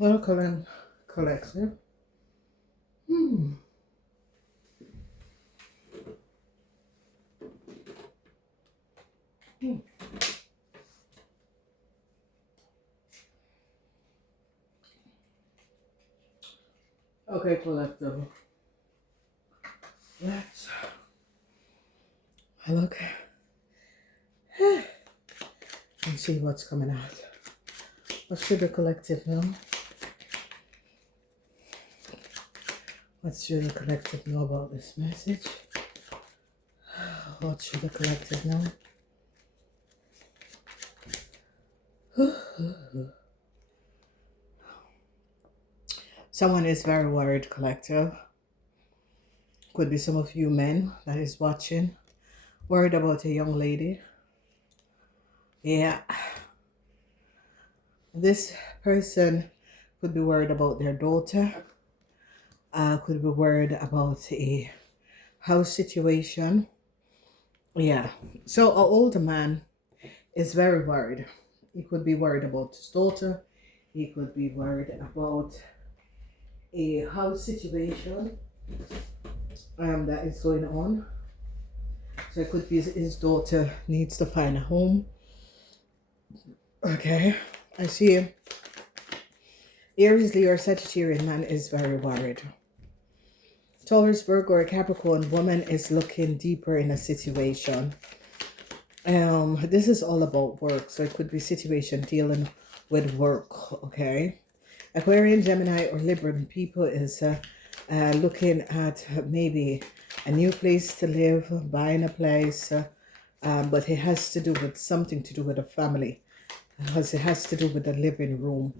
Welcome, collective. Hmm. Hmm. Okay, collective. Let's look and see what's coming out. What should the collective know? What should the collective know about this message? What should the collective know? Someone is very worried, collective. Could be some of you men that is watching. Worried about a young lady. Yeah. This person could be worried about their daughter. Could be worried about a house situation. Yeah. So an older man is very worried. He could be worried about his daughter. He could be worried about a house situation that is going on. So it could be his daughter needs to find a home. Okay. I see Aries, Leo, or Sagittarian man is very worried. Taurus, Virgo, or Capricorn woman is looking deeper in a situation. This is all about work, so it could be situation dealing with work. Okay. Aquarian, Gemini, or Libran people is looking at maybe a new place to live, buying a place, but it has to do with something to do with a family, because it has to do with the living room.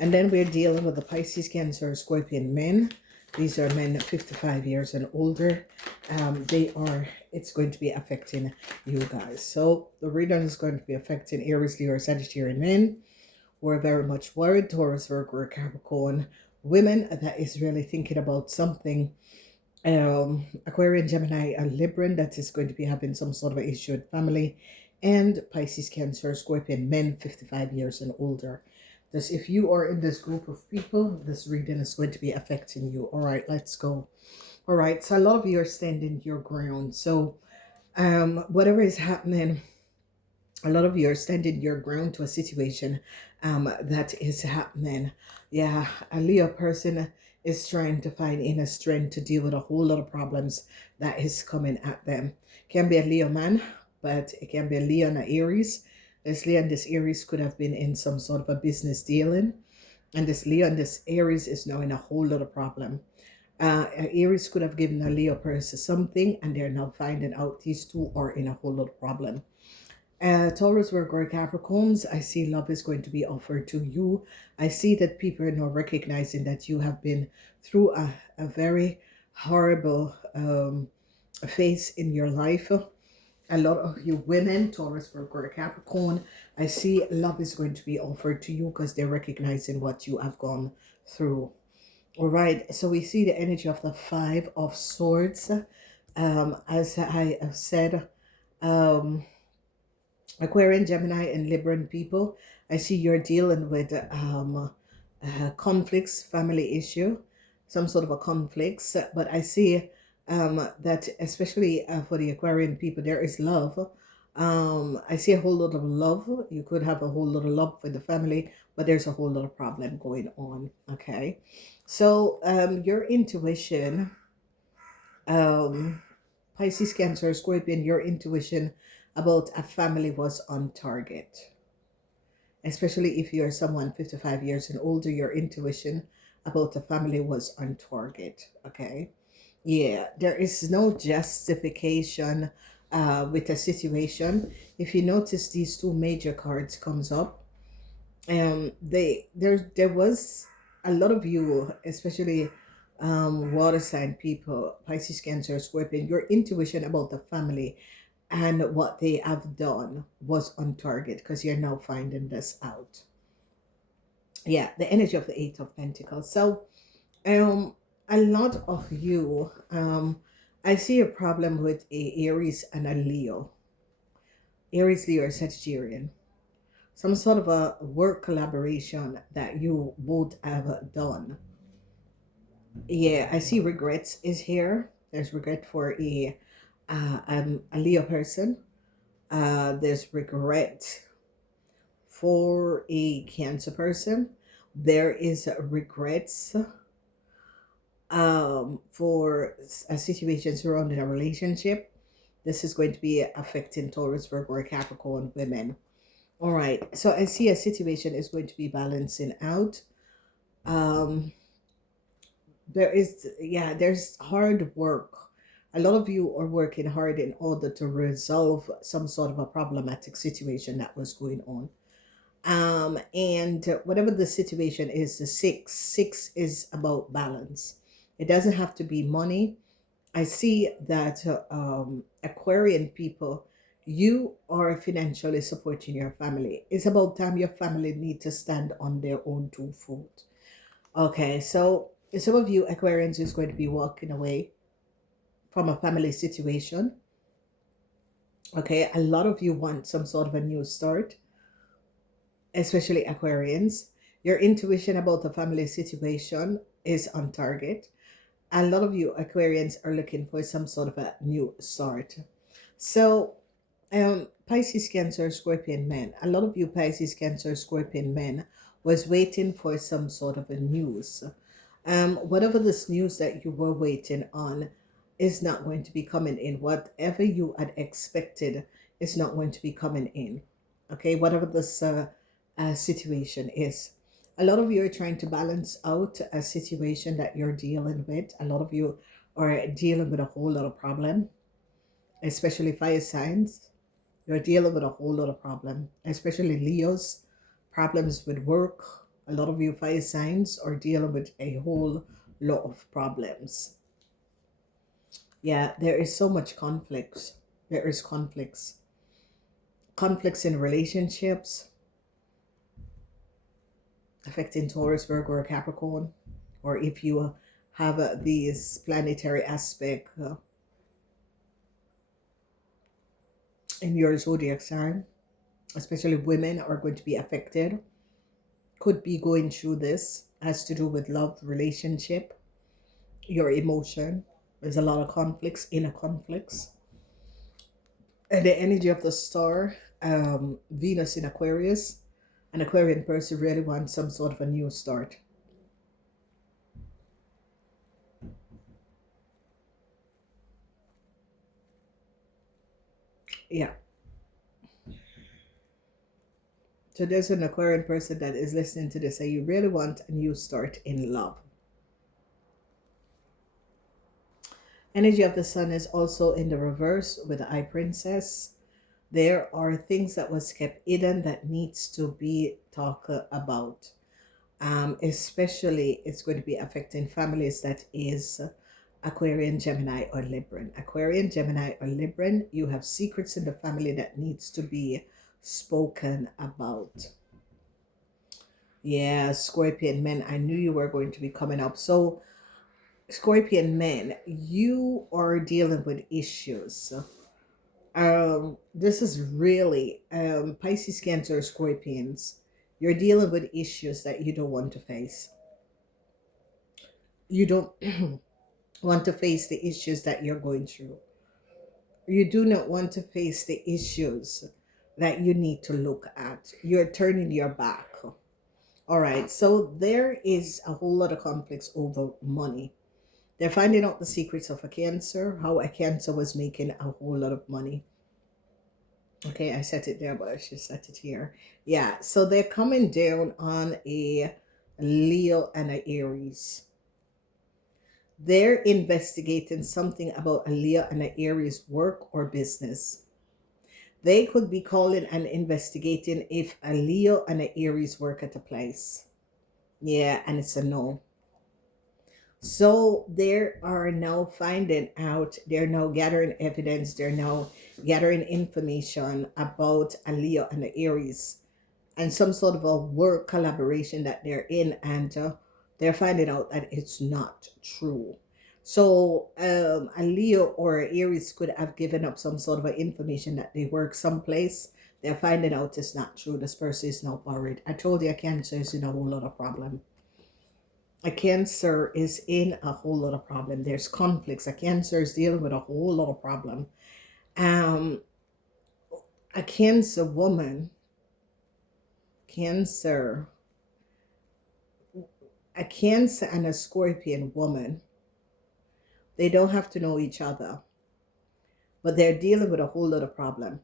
And then we're dealing with the Pisces, Cancer, Scorpion men. These are men 55 years and older. It's going to be affecting you guys. So the reading is going to be affecting Aries, Leo, or Sagittarian men. We're very much worried. Taurus, Virgo, or Capricorn women that is really thinking about something. Aquarian, Gemini, and Libran that is going to be having some sort of issue with family. And Pisces, Cancer, Scorpion men 55 years and older. Thus, if you are in this group of people, this reading is going to be affecting you. All right, let's go. All right, so a lot of you are standing your ground. So whatever is happening, a lot of you are standing your ground to a situation that is happening. Yeah, a Leo person is trying to find inner strength to deal with a whole lot of problems that is coming at them. Can be a Leo man, but it can be a Leo and an Aries. This Leo and this Aries could have been in some sort of a business dealing, and this Leo and this Aries is now in a whole lot of problem. Aries could have given a Leo person something, and they're now finding out these two are in a whole lot of problem. Taurus, Virgo, or Capricorns, I see love is going to be offered to you. I see that people are now recognizing that you have been through a very horrible phase in your life. A lot of you women, Taurus, Virgo, or Capricorn, I see love is going to be offered to you because they're recognizing what you have gone through. All right, so we see the energy of the Five of Swords. As I have said, Aquarian, Gemini, and Libran people, I see you're dealing with conflicts, family issue, some sort of a conflicts. But I see that especially for the Aquarian people, there is love. I see a whole lot of love. You could have a whole lot of love for the family, but there's a whole lot of problem going on. Okay, so your intuition, Pisces, Cancer, Scorpion, your intuition about a family was on target. Especially if you're someone 55 years and older, your intuition about the family was on target. Okay. Yeah, there is no justification with a situation. If you notice these two major cards comes up, there was a lot of you, especially water sign people, Pisces, Cancer, Scorpion, your intuition about the family and what they have done was on target because you're now finding this out. Yeah, the energy of the Eight of Pentacles. So um a lot of you, I see a problem with a Aries and a Leo. Aries, Leo, or Sagittarian. some sort of a work collaboration that you both have done. Yeah, I see regrets is here. There's regret for a Leo person. There's regret for a Cancer person. There is regrets for a situation surrounding a relationship. This is going to be affecting Taurus, Virgo, or Capricorn women. All right. So I see a situation is going to be balancing out. Um, there's hard work. A lot of you are working hard in order to resolve some sort of a problematic situation that was going on. And whatever the situation is, the six is about balance. It doesn't have to be money. I see that Aquarian people, you are financially supporting your family. It's about time your family need to stand on their own 2 feet. Okay, so some of you Aquarians is going to be walking away from a family situation. Okay, a lot of you want some sort of a new start, especially Aquarians. Your intuition about the family situation is on target. A lot of you Aquarians are looking for some sort of a new start. So, Pisces, Cancer, Scorpion men. A lot of you Pisces, Cancer, Scorpion men was waiting for some sort of a news. Whatever this news that you were waiting on is not going to be coming in. Whatever you had expected is not going to be coming in. Okay, whatever this situation is. A lot of you are trying to balance out a situation that you're dealing with. A lot of you are dealing with a whole lot of problem, especially fire signs. You're dealing with a whole lot of problem, especially Leos, problems with work. A lot of you fire signs are dealing with a whole lot of problems. Yeah, there is so much conflicts. There is conflicts in relationships affecting Taurus, Virgo, or Capricorn, or if you have these planetary aspect in your zodiac sign, especially women are going to be affected, could be going through this, has to do with love, relationship, your emotion. There's a lot of conflicts, inner conflicts. And the energy of the star, Venus in Aquarius, an Aquarian person really wants some sort of a new start. Yeah. So there's an Aquarian person that is listening to this, and you really want a new start in love. Energy of the sun is also in the reverse with the Eye Princess. There are things that was kept hidden that needs to be talked about. Especially it's going to be affecting families that is Aquarian, Gemini, or Libran. Aquarian, Gemini, or Libran, you have secrets in the family that needs to be spoken about. Yeah, Scorpion men, I knew you were going to be coming up. So, Scorpion men, you are dealing with issues. This is really Pisces, Cancer, Scorpions. You're dealing with issues that you don't want to face. You don't want to face the issues that you're going through. You do not want to face the issues that you need to look at. You're turning your back. All right, so there is a whole lot of conflicts over money. They're finding out the secrets of a Cancer, how a Cancer was making a whole lot of money. Okay, I set it there, but I should set it here. Yeah, so they're coming down on a Leo and a Aries. They're investigating something about a Leo and an Aries work or business. They could be calling and investigating if a Leo and an Aries work at a place. Yeah, and it's a no. So they are now finding out, they're now gathering evidence, they're now gathering information about a Leo and an Aries and some sort of a work collaboration that they're in, and they're finding out that it's not true. So a Leo or Aries could have given up some sort of information that they work someplace They're finding out it's not true. This person is not worried. I told you a Cancer is in a whole lot of problem. A Cancer is in a whole lot of problem. There's conflicts. A Cancer is dealing with a whole lot of problem. Um, a Cancer woman, Cancer, a Cancer and a Scorpion woman, they don't have to know each other, but they're dealing with a whole lot of problem.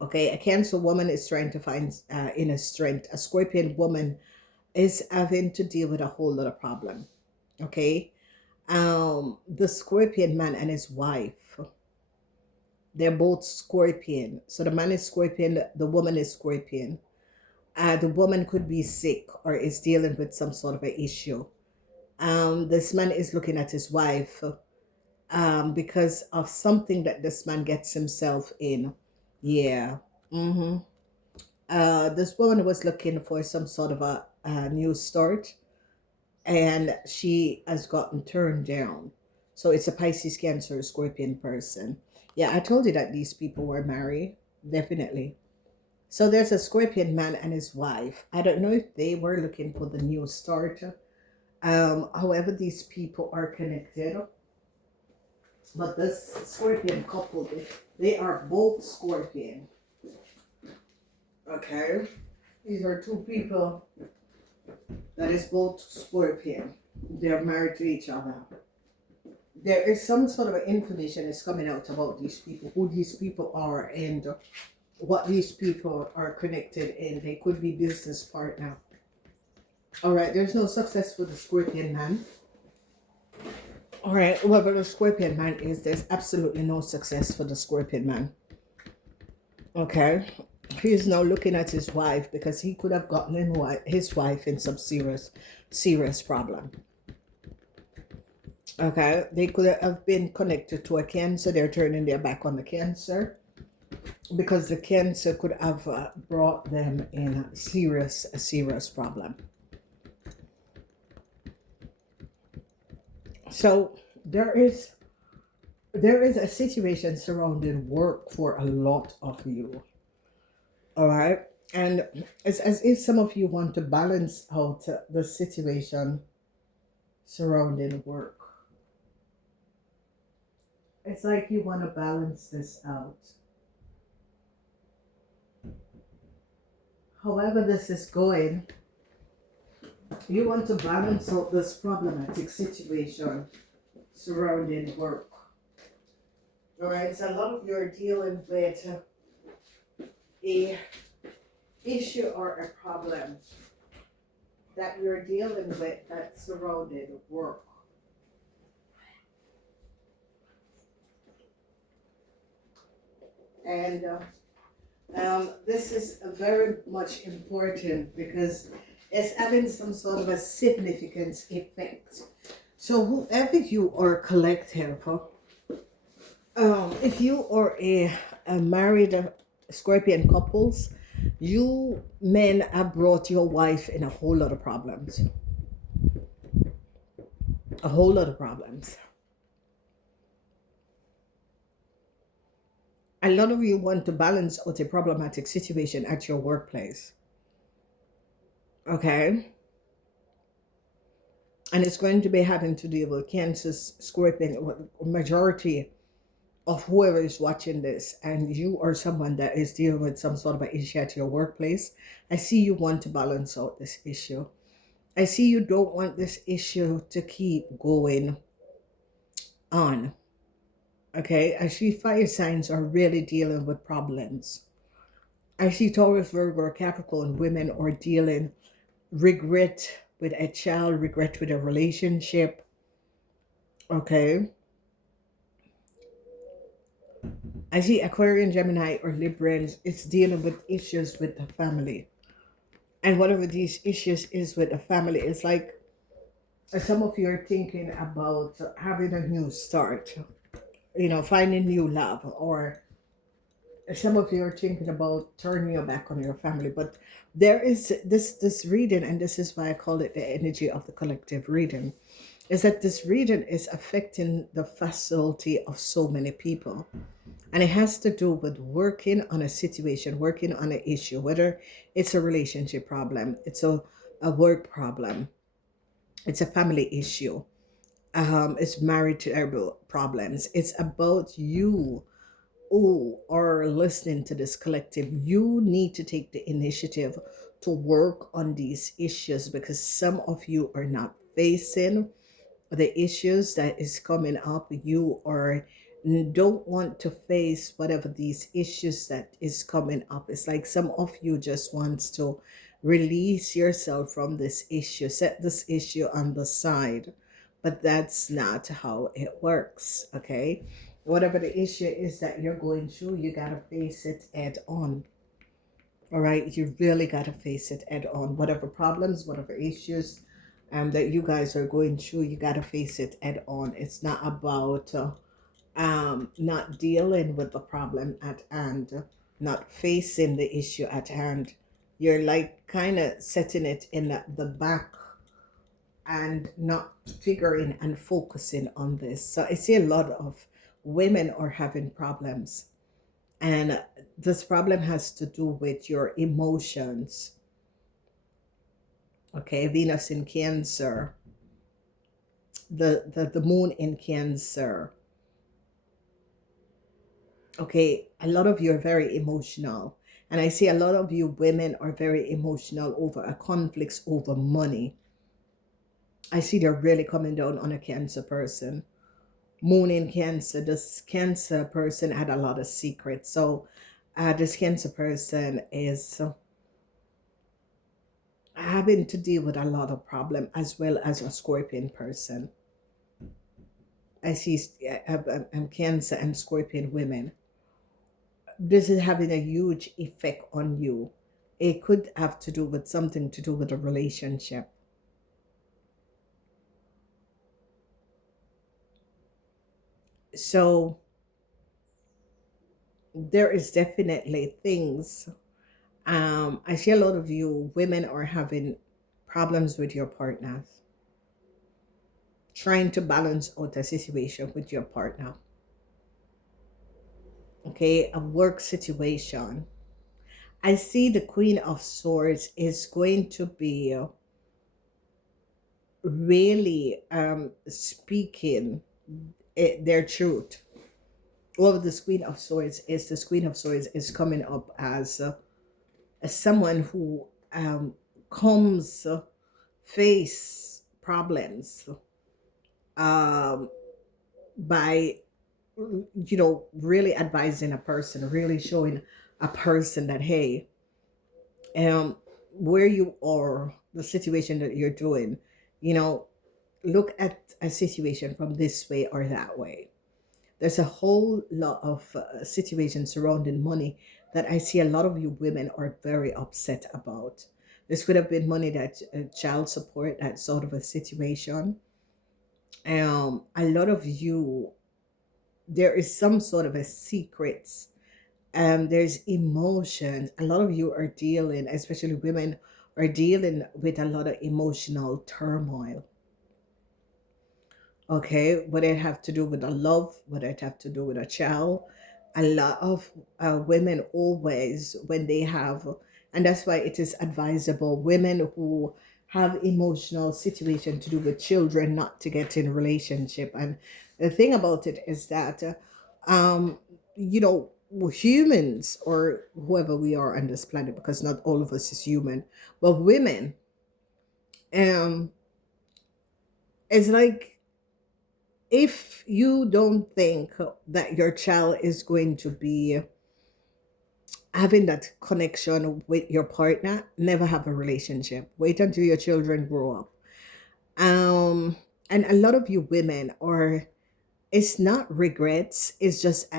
Okay, a Cancer woman is trying to find inner strength. A Scorpion woman is having to deal with a whole lot of problem. Okay, the Scorpion man and his wife, they're both Scorpion. So the man is Scorpion, the woman is Scorpion. The woman could be sick or is dealing with some sort of an issue. This man is looking at his wife because of something that this man gets himself in. Yeah. Mm-hmm. This woman was looking for some sort of a new start, and she has gotten turned down. So it's a Pisces, Cancer, Scorpion person. Yeah, I told you that these people were married. Definitely. So there's a Scorpion man and his wife. I don't know if they were looking for the new start. However, these people are connected. But this Scorpion couple, they are both Scorpion. Okay? These are two people that is both Scorpion. They're married to each other. There is some sort of information is coming out about these people, who these people are, and what these people are connected in. They could be business partner. All right, there's no success for the Scorpion man. All right, whoever the Scorpion man is, there's absolutely no success for the Scorpion man. Okay, he's now looking at his wife because he could have gotten his wife in some serious problem. Okay, they could have been connected to a Cancer. They're turning their back on the Cancer because the Cancer could have brought them in a serious problem. So there is a situation surrounding work for a lot of you. All right, and it's as if some of you want to balance out the situation surrounding work. It's like you want to balance this out. However this is going, you want to balance out this problematic situation surrounding work. All right, so a lot of you are dealing with a issue or a problem that you're dealing with that surrounded work. And this is very much important because it's having some sort of a significance effect. So whoever you are collective, if you are a married Scorpion couples, you men have brought your wife in a whole lot of problems. A whole lot of problems. A lot of you want to balance out a problematic situation at your workplace. Okay? And it's going to be having to deal with Cancer, Scorpion, majority of whoever is watching this, and you are someone that is dealing with some sort of an issue at your workplace. I see you want to balance out this issue. I see you don't want this issue to keep going on. Okay, I see fire signs are really dealing with problems. I see Taurus, Virgo, Capricorn women are dealing regret with a child, regret with a relationship. Okay. I see Aquarian, Gemini, or Librans, it's dealing with issues with the family. And whatever these issues is with the family, it's like some of you are thinking about having a new start, finding new love, or some of you are thinking about turning your back on your family. But there is this reading, and this is why I call it the energy of the collective reading, is that this reading is affecting the facility of so many people. And it has to do with working on a situation, working on an issue, whether it's a relationship problem, it's a work problem, it's a family issue, it's marital problems. It's about you who are listening to this collective. You need to take the initiative to work on these issues because some of you are not facing the issues that is coming up. You are don't want to face whatever these issues that is coming up. It's like some of you just wants to release yourself from this issue, set this issue on the side, but that's not how it works. Okay, whatever the issue is that you're going through, you got to face it head on. All right, you really got to face it head on. Whatever problems, whatever issues that you guys are going through, you got to face it head on. It's not about not dealing with the problem at hand, not facing the issue at hand. You're like kind of setting it in the back and not figuring and focusing on this. So I see a lot of women are having problems, and this problem has to do with your emotions. Okay, Venus in Cancer, the moon in Cancer. Okay, a lot of you are very emotional, and I see a lot of you women are very emotional over a conflicts over money. I see they're really coming down on a Cancer person. Moon in Cancer, this Cancer person had a lot of secrets. So this Cancer person is having to deal with a lot of problem, as well as a Scorpion person. I see Cancer and Scorpion women. This is having a huge effect on you. It could have to do with something to do with a relationship. So there is definitely things. I see a lot of you women are having problems with your partners, trying to balance out a situation with your partner. Okay, a work situation. I see the Queen of Swords is going to be really speaking their truth. Well, this Queen of Swords is coming up as someone who comes face problems um, by really advising a person, really showing a person that hey, um, where you are, the situation that you're doing, you know, look at a situation from this way or that way. There's a whole lot of situations surrounding money that I see a lot of you women are very upset about. This could have been money that child support, that sort of a situation. A lot of you, there is some sort of a secret. There's emotions. A lot of you are dealing, especially women, are dealing with a lot of emotional turmoil. Okay, whether it have to do with a love, whether it have to do with a child. A lot of women always, when they have, and that's why it is advisable, women who have emotional situation to do with children not to get in relationship. And the thing about it is that, um, you know, humans or whoever we are on this planet, because not all of us is human, but women, um, it's like if you don't think that your child is going to be having that connection with your partner, never have a relationship. Wait until your children grow up. Um, and a lot of you women are, it's not regrets, it's just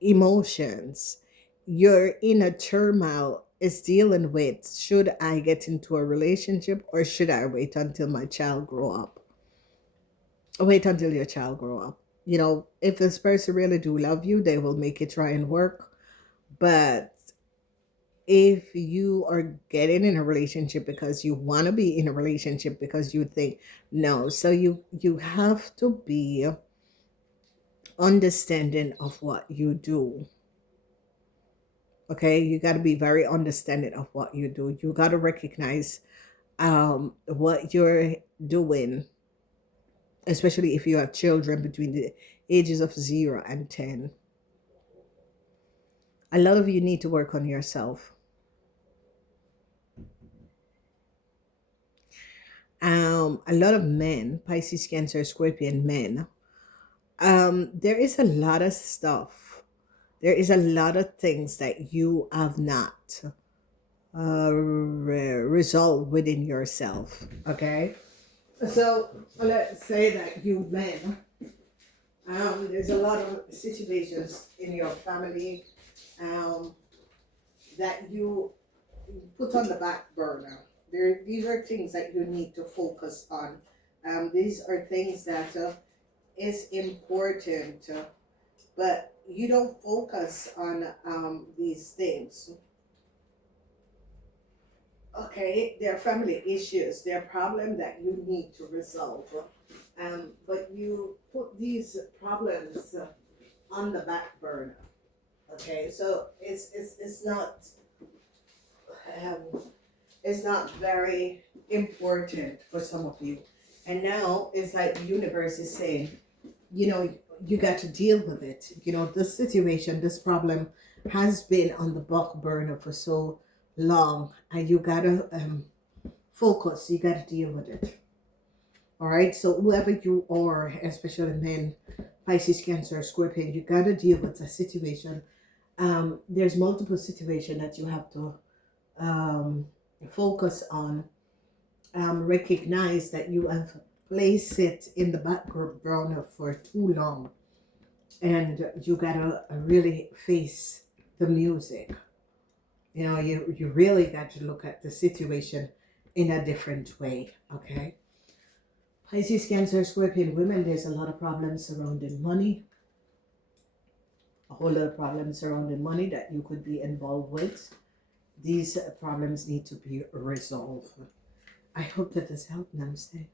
emotions. Your inner turmoil is dealing with, should I get into a relationship or should I wait until my child grow up? Wait until your child grow up. If this person really do love you, they will make it try and work. But if you are getting in a relationship because you want to be in a relationship because you think no, so you have to be understanding of what you do. Okay, you got to be very understanding of what you do. You got to recognize what you're doing, especially if you have children between the ages of 0 and 10. A lot of you need to work on yourself. A lot of men, Pisces, Cancer, Scorpion men, there is a lot of stuff. There is a lot of things that you have not resolved within yourself. Okay, so let's say that you men, there's a lot of situations in your family that you put on the back burner. These are things that you need to focus on. These are things that is important, but you don't focus on these things. Okay, they're family issues, they're problems that you need to resolve. But you put these problems on the back burner. Okay, so um, it's not very important for some of you. And now it's like the universe is saying, you know, you got to deal with it. You know, this situation, this problem has been on the back burner for so long, and you got to focus, you got to deal with it. All right, so whoever you are, especially men, Pisces, Cancer, Scorpion, you got to deal with the situation. There's multiple situations that you have to focus on. Recognize that you have placed it in the background for too long, and you gotta really face the music. You know, you really got to look at the situation in a different way. Okay, Pisces, Cancer, Scorpion women, there's a lot of problems surrounding money, a whole lot of problems surrounding money that you could be involved with. These problems need to be resolved. I hope that this helped. Namaste.